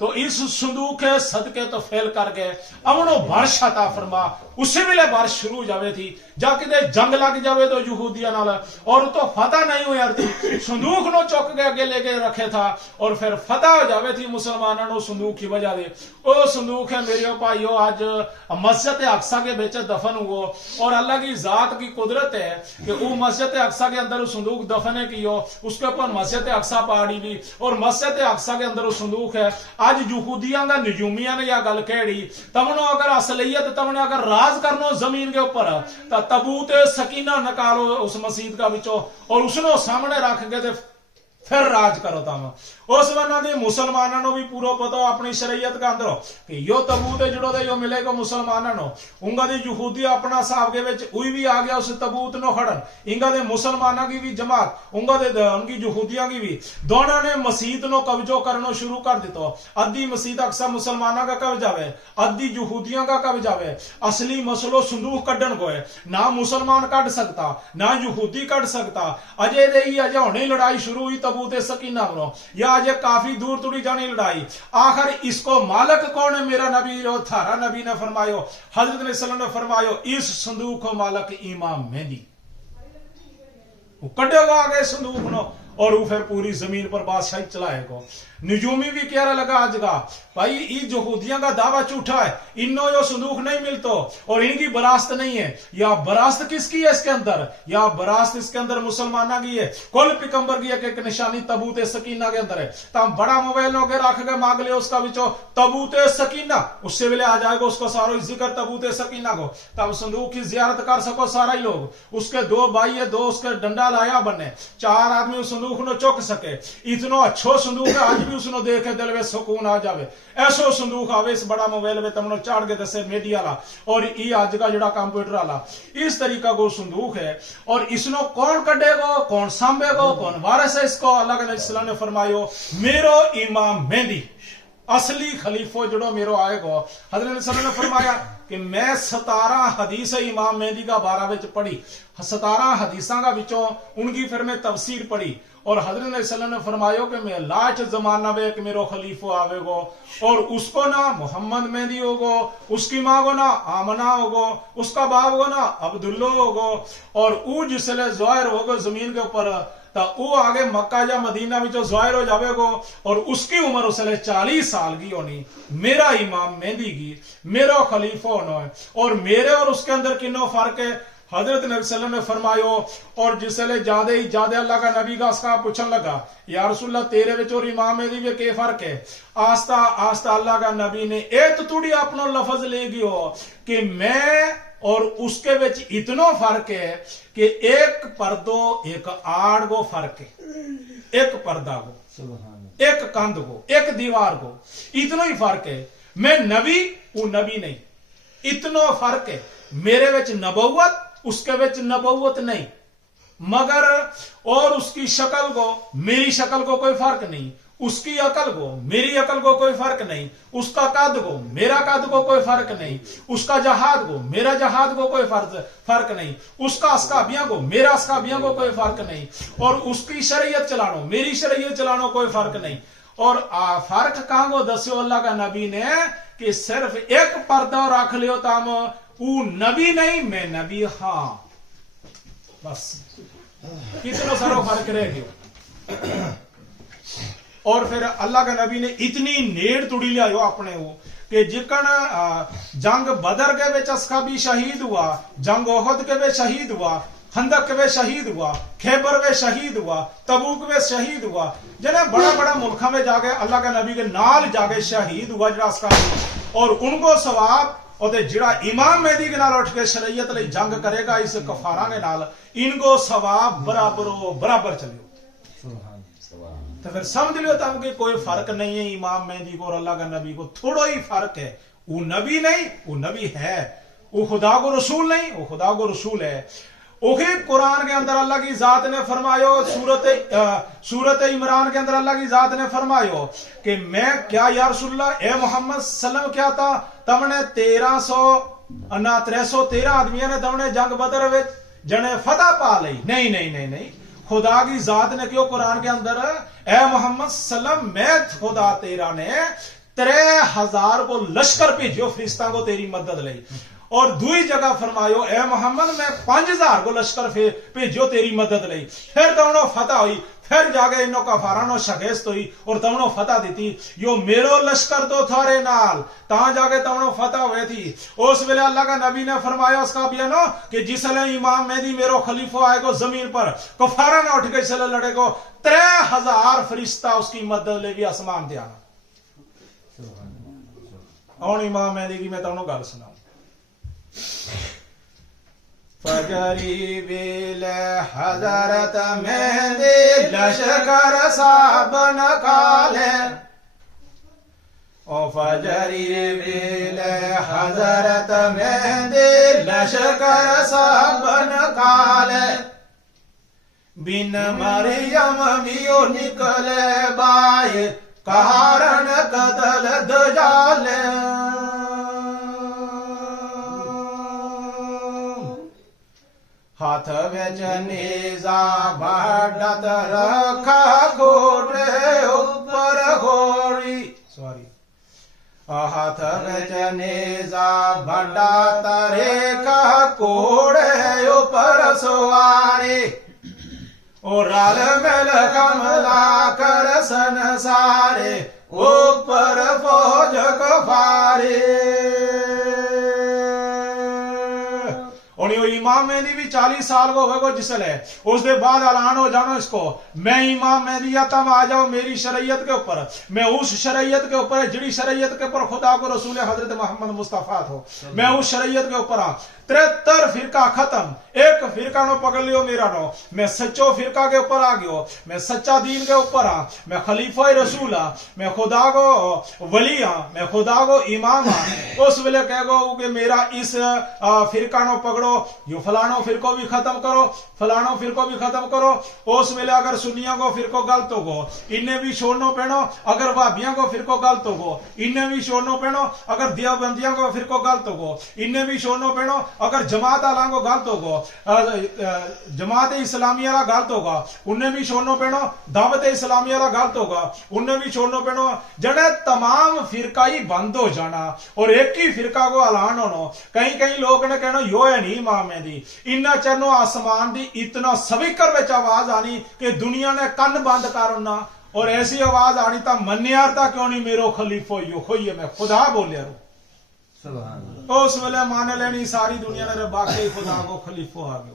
تو اس صندوق کے صدقے تو فیل کر گئے امنو بارش عطا فرما اسی ویلے بارش شروع ہو جاوے تھی جا کے جنگ لگ جاوے تو یہودیاں نال اور تو فتح نہیں ہوئی تھی صندوق نو چک کے اگے لے کے رکھے تھا اور پھر فتح ہو جاوے تھی مسلمانوں نو صندوق کی وجہ دے او صندوق ہے میرے بھائیو آج مسجد اقصی کے بیچ دفن ہو اور اللہ کی ذات کی قدرت ہے کہ وہ مسجد اقصی کے اندر صندوق دفن ہے کی ہو اس کے اوپر مسجد اقصی پہاڑی بھی اور مسجد اقصی کے اندر صندوق ہے آج یہودیاں کا نجومیاں نے یہ گل کہڑی تمنو اگر اصلیت تمنے اگر راز کرنو زمین کے اوپر تا تابوت سکینہ نکالو اس مسجد کا بچو اور اس نے سامنے رکھ کے پھر راج کرو تم اس ورنہ دی مسلمانوں بھی پورا پتہ اپنی شریعت کا اندر کہ یو تابوت جڑو دے یو ملے گا مسلمانوں انگا دی یہودی اپنا صاحب کے وچ اوئی بھی آ گیا اس تابوت نو کھڑن انگا دے مسلمانوں کی بھی جماعت انگا دے ان کی یہودیاں کی بھی دونوں نے مسجد نو قبضہ کرنا شروع کر دیتا ادھی مسجد اقصی مسلمانوں کا قبضہ ہے ادھی یہودیاں کا قبضہ ہے اصلی مسئلہ صندوق کڈن کو ہے نہ مسلمان کڈ سکتا نہ یہودی کڈ سکتا اجے دے اجے ہونے لڑائی شروع ہوئی تابوت سکینہ نو یا آج کافی دور توڑی جانی لڑائی آخر اس کو مالک کون ہے میرا نبی تھارا نبی نے فرمایا حضرت علیہ السلام نے فرمایا اس صندوق کو مالک امام مہدی وہ کٹے گا آگے صندوق نو اور وہ پھر پوری زمین پر بادشاہی چلائے گا نجومی بھی کہہ رہا لگا آج کا بھائی یہ یہودیاں کا دعویٰ جھوٹا ہے انہوں یہ صندوق نہیں ملتا اور ان کی براست نہیں ہے یا براست کس کی ہے اس کے اندر یا براست اس کے اندر مسلمانہ کی ہے کل پیغمبر کی ایک نشانی تابوت سکینہ کے اندر ہے تو ہم بڑا موبائل ہو کے رکھ کے مانگ لے اس کا بچو تابوت سکینہ اس سے ویلے آ جائے گا اس کو سارا ذکر تابوت سکینہ کو تو ہم صندوق کی زیارت کر سکو سارا ہی لوگ اس کے دو بھائی ہے دو اس کے ڈنڈا لایا بنے چار آدمی اس صندوق نو چک سکے اتنا اچھو صندوق ہے آج بھی اس نو دیکھے دل میں سکون آ جاوے ایسو صندوق آوے اس بڑا موبائل میں تمنو چاڑ کے دسے میڈیا لا اور یہ آج کا جڑا کمپیوٹر والا اس طریقہ کو صندوق ہے اور اس نو کون کڈے گا کون سانبے گا کون وارث ہے اس کو اللہ کے نبی صلی اللہ علیہ وسلم نے فرمایا میرو امام مہدی اصلی خلیفہ جڑو میرو آئے گا حضرت علیہ السلام نے فرمایا کہ میں 17 حدیث امام مہدی کا بارہ وچ پڑھی 17 حدیثاں کا وچوں ان کی پھر میں تفسیر پڑھی اور حضرت علیہ السلام نے فرمایا کہ میں لاچ زمانہ میں کہ میرو خلیفہ آوے گو اور اس کو نہ محمد مہدی ہوگو اس کی ماں کو نہ آمنہ ہوگو اس کا باپ کو نہ عبداللہ ہوگو اور او جس لئے ظاہر ہوگو زمین کے اوپر تا او آگے مکہ یا مدینہ میں جو ظاہر ہو جاوے گو اور اس کی عمر اس لئے 40 سال کی ہونی میرا امام مہدی کی میرا خلیفہ ہونا ہے اور میرے اور اس کے اندر کنو فرق ہے حضرت نبی صلی اللہ علیہ وسلم نے فرمایا اور جس لئے جادے اللہ کا نبی کا اس کا پوچھن لگا یا رسول اللہ تیرے وچ اور امام مہدی میں کے فرق ہے آستہ آستہ اللہ کا نبی نے ایک توڑی اپنا لفظ لے گی ہو کہ میں اور اس کے وچ اتنا فرق ہے کہ ایک پردو ایک آڑ کو فرق ہے ایک پردہ کو ایک کاندھ کو ایک دیوار کو اتنا ہی فرق ہے میں نبی وہ نبی نہیں اتنا فرق ہے میرے وچ نبوت اس کے وچ نبوت نہیں مگر اور اس کی شکل کو میری شکل کو کوئی فرق نہیں اس کی عقل کو میری عقل کو کوئی فرق نہیں اس کا قد کو میرا قد کو کوئی فرق نہیں اس کا جہاد کو میرا جہاد کو کوئی فرق نہیں اس کا اسکابیاں کو میرا اسکابیاں کو کوئی فرق نہیں اور اس کی شریعت چلانو میری شریعت چلانو کوئی فرق نہیں اور فرق کہاں کو دسیو اللہ کا نبی نے کہ صرف ایک پردہ رکھ لیو تام او نبی نہیں میں نبی ہاں بس کتنا سارا فرق رہ گیا اور پھر اللہ کے نبی نے اتنی نیڑ توڑی لیا اپنے وہ کہ جکن جنگ بدر کے وچ اصحابی شہید ہوا جنگ احد کے وچ شہید ہوا خندق میں شہید ہوا خیبر میں شہید ہوا تبوک میں شہید ہوا جنہیں بڑا بڑا ملکہ میں جا گئے اللہ کے نبی کے نال جا گئے شہید ہوا جڑا اصحابی اور ان کو ثواب اور جڑا امام مہدی کے نال اٹھ کے شریعت لئی جنگ کرے گا اس کفاراں کے نال ان کو ثواب برابر چلیو تو پھر سمجھ لیو تب کہ کوئی فرق نہیں ہے امام مہدی کو اور اللہ کا نبی کو تھوڑا ہی فرق ہے وہ نبی نہیں وہ نبی ہے وہ خدا کو رسول نہیں وہ خدا کو رسول ہے اوہی قرآن کے اندر اللہ کی ذات نے فرمایا سورت عمران کے اندر اللہ کی ذات نے فرمایا کہ میں کیا یا رسول اللہ اے محمد صلی اللہ علیہ وسلم کیا تھا تم نے 313 آدمیاں نے تم نے جنگ بدر وچ جنے فتح پا لئی نہیں خدا کی ذات نے کیوں قرآن کے اندر اے محمد صلی اللہ علیہ وسلم میں خدا تیرا نے 3000 کو لشکر بھیجو فرشتہ کو تیری مدد لئی. اور دوئی جگہ فرمایو اے محمد میں 5000 کو لشکر بھیجو تیری مدد لئی. پھر دونوں فتح ہوئی. پھر جاگے انہوں کا فارانو شکست ہوئی اور تمنوں فتح دیتی. یو میرو لشکر تو تھارے نال تاں جاگے تمنوں فتح ہوئے تھی. اس ویلے اللہ کا نبی نے فرمایا اس کا بیانو کہ جس لئے امام مہدی میرو خلیفہ آئے گو زمین پر کفارہ نہ اٹھ کے چلے لڑے گو 3000 فرشتہ اس کی مدد لے بھی آسمان دیا. اور امام مہدی کی میں تمنوں گل سناؤں. فجری ویل حضرت مہدی لشکر صاحب نکالے. او فجری ویل حضرت مہدی لشکر صاحب نکالے. بن مریم میو نکلے بائے کارن قتل دجالے. ہاتھ وچ نیزا بڑھت رکھا گھوڑے اوپر گھوڑی. ہاتھ وچ نیزا بڑھت رکھا گھوڑے اوپر سواری. اور رال مل کملا کر سنسارے اوپر فوج کفاری. اور امام مہدی بھی 40 سال کو ہوئے گو جسل ہے. اس دے بعد اعلان ہو جانا اس کو میں امام مہدی تم آ جاؤ میری شریعت کے اوپر. میں اس شریعت کے اوپر جڑی شریعت کے اوپر خدا کو رسول حضرت محمد مصطفیٰ ہو میں اس شریعت کے اوپر 73 فرقہ ختم. ایک فرقہ نو پکڑ لیو میرا نو. میں سچو فرقہ کے اوپر آ گیو. میں سچا دین کے اوپر ہاں. میں خلیفہ رسول ہاں. میں خدا کو ولی ہاں. میں خدا کو امام ہاں. اس ویلے کہہ گو کہ میرا اس فرقہ نو پکڑو. یو فلانو فرقو بھی ختم کرو فلانو فرقو بھی ختم کرو. اس ویلے اگر سنیاں کو فرقو غلط ہو گو انہیں بھی چھوڑنو پینو. اگر وہابیاں کو فرقو غلط ہو گو انہیں بھی چھوڑنو پینو. اگر دیوبندیاں کو فرقو غلط ہو گو انہیں بھی چھوڑنو پینو. اگر جماعت آلان کو غلط ہوگا جماعت اسلامیہ را غلط ہوگا انہیں بھی چھوڑنو پینو. دعوت اسلامیہ را غلط ہوگا انہیں بھی چھوڑنو پینو. جڑے تمام فرقہ ہی بند ہو جانا اور ایک ہی فرقہ کو اعلان ہونا. کئی لوگ نے کہنا یو ہے نہیں امام مہدی. انہاں چنو آسمان دی اتنا سپیکر وچ آواز آنی کہ دنیا نے کن بند کرنا اور ایسی آواز آنی تا منیار تا کیوں نہیں میرو خلیفہ یو ہوئی ہے میں خدا بولیا رو. اس ویلے مان لینی ساری دنیا نے باقی خدا کو خلیفہ آ گئے.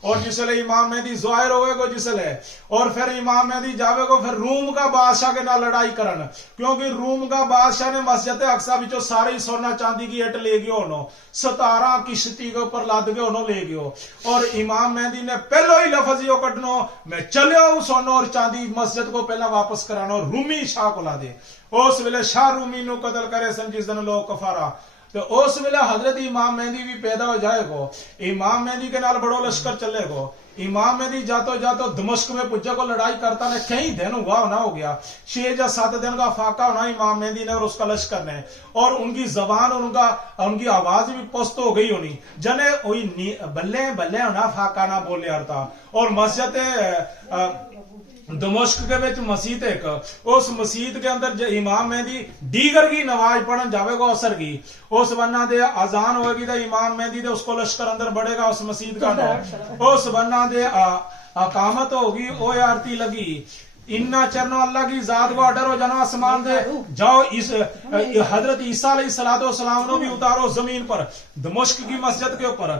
اور جس لئے امام مہدی ظاہر ہوئے گو جس لئے اور پھر امام مہدی جاوے گو پھر روم کا بادشاہ کے نہ لڑائی کرن. کیونکہ روم کا بادشاہ نے مسجد اقصی وچوں ساری سونا چاندی کی اٹ لے گئے انہوں 17 کشتی کے اوپر لاد گئے انہوں لے گئے. اور امام مہدی نے پہلو ہی لفظ یہ کٹنو میں چلے ہوں سونا اور چاندی مسجد کو پہلا واپس کرانا رومی شاہ کو لا دے. اس ویلے شاہ رومی نو قتل کرے سن جس دن لوگ کفارہ. تو اس ویلے حضرت امام مہدی بھی پیدا ہو جائے گو. امام مہدی کے نال بڑو لشکر چلے گو. امام مہدی جاتو دمشق میں پجے کو لڑائی کرتا نے کئی دن ہوا ہونا ہو گیا 6 یا 7 دن کا فاقہ ہونا امام مہدی نے اور اس کا لشکر نے. اور ان کی زبان اور ان کی آواز بھی پست ہو گئی ہونی جنے وہی بلے بلے ہونا فاقہ نہ بولے آرتا. اور مسجد دمشق کے وچ مسجد ایک اس مسجد کے اندر امام مہدی دیگر کی نماز پڑھن جاوے گا اثر کی اس بننا دے اذان ہوئے گی تو امام مہدی دے اس کو لشکر اندر بڑھے گا اس مسجد کا اس بننا دے اقامت ہوگی او آرتی لگی. انہا چرنو اللہ کی ذات کو اڈر ہو جانا آسمان دے جاؤ اس حضرت عیسیٰ علیہ السلام نے بھی اتارو زمین پر دمشق کی مسجد کے اوپر.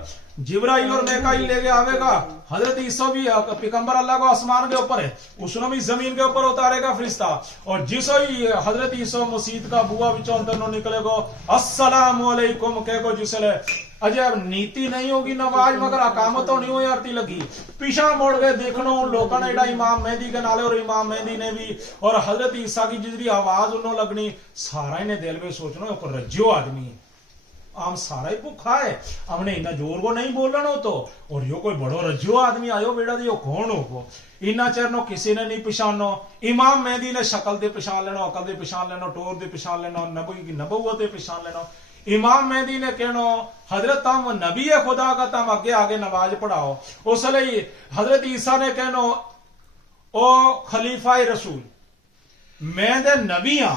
جبرائیل اور میکائیل لے کے آوے گا. حضرت عیسیٰ بھی پیغمبر اللہ کو آسمان کے اوپر ہے اس نے بھی زمین کے اوپر اتارے گا فرشتہ. اور جسو ہی حضرت عیسیٰ مسجد کا بوا بچوں اندر نو نکلے گو السلام علیکم کہے گو جسے عجب نیتی نہیں ہوگی نواز مگر اقامتوں نہیں ہوئی آرتی لگی. پیچھا موڑ گئے دیکھنا ان لوگوں نے ایڈا امام مہدی کے نالے اور امام مہدی نے بھی اور حضرت عیسیٰ کی جدری آواز انہوں لگنی سارا ہی نے دل میں سوچنا ہے رجیو آدمی ہے آم سارا ہی بھوکھا ہے ہم نے انہیں جور کو نہیں بولنا تو اور یہ کوئی بڑو رجیو آدمی آئیو بیڑا دیو کون ہو کو انہا چرنو کسی نے نہیں پشانو. امام مہدی نے شکل دے پشان لینا عقل دے پشان لینا ٹور دے پشان لینا نبی کی نبوت دے پشان لینا. امام مہدی نے کہنا حضرت تم نبی خدا کا تم آگے آگے نماز پڑھاؤ. اس لئے حضرت عیسیٰ نے کہنا او خلیفہ رسول میں دے نبی ہاں